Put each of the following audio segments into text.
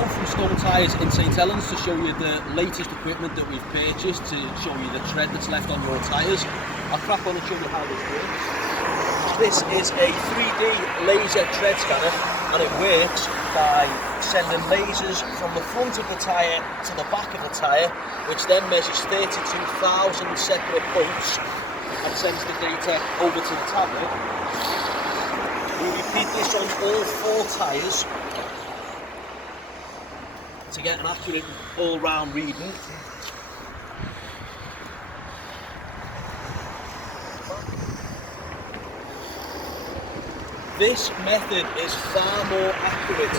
Marco from Stone Tyres in St Helens to show you the latest equipment that we've purchased to show you the tread that's left on your tyres. I'll crack on and show you how this works. This is a 3D laser tread scanner, and it works by sending lasers from the front of the tyre to the back of the tyre, which then measures 32,000 separate points and sends the data over to the tablet. We repeat this on all 4 tyres to get an accurate all-round reading. This method is far more accurate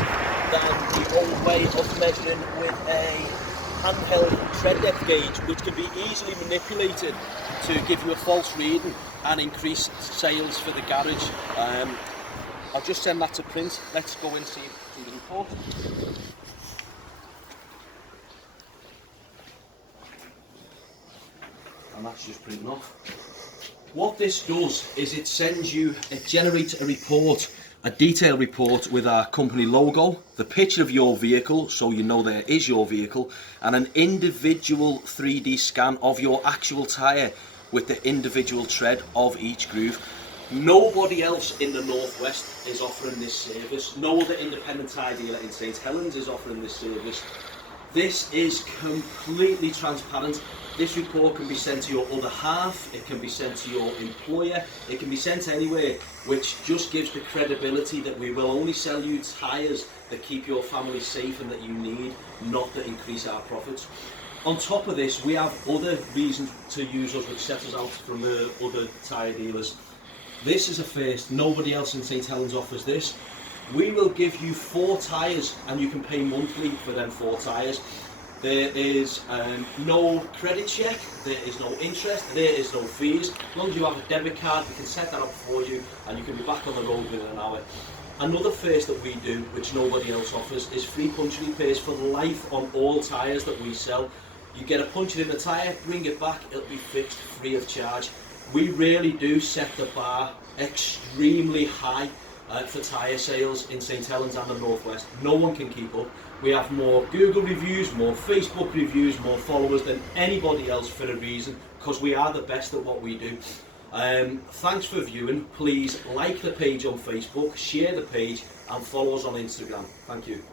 than the old way of measuring with a handheld tread depth gauge, which can be easily manipulated to give you a false reading and increase sales for the garage. I'll just send that to print. Let's go and see the report. And that's just printing off. What this does is it generates a report, a detailed report with our company logo, the picture of your vehicle so you know there is your vehicle, and an individual 3D scan of your actual tyre with the individual tread of each groove. Nobody else in the Northwest is offering this service. No other independent tyre dealer in St Helens is offering this service. This is completely transparent. This report can be sent to your other half, it can be sent to your employer, it can be sent anywhere, which just gives the credibility that we will only sell you tyres that keep your family safe and that you need, not that increase our profits. On top of this, we have other reasons to use us which set us out from other tyre dealers. This is a first. Nobody else in St Helens offers this. We will give you 4 tyres and you can pay monthly for them 4 tyres. There is no credit check, there is no interest, there is no fees. As long as you have a debit card, we can set that up for you and you can be back on the road within an hour. Another first that we do, which nobody else offers, is free puncture repairs for life on all tyres that we sell. You get a puncture in the tyre, bring it back, it'll be fixed free of charge. We really do set the bar extremely high for tyre sales in St Helens and the Northwest. No one can keep up. We have more Google reviews, more Facebook reviews, more followers than anybody else for a reason, because we are the best at what we do. Thanks for viewing. Please like the page on Facebook, share the page and follow us on Instagram. Thank you.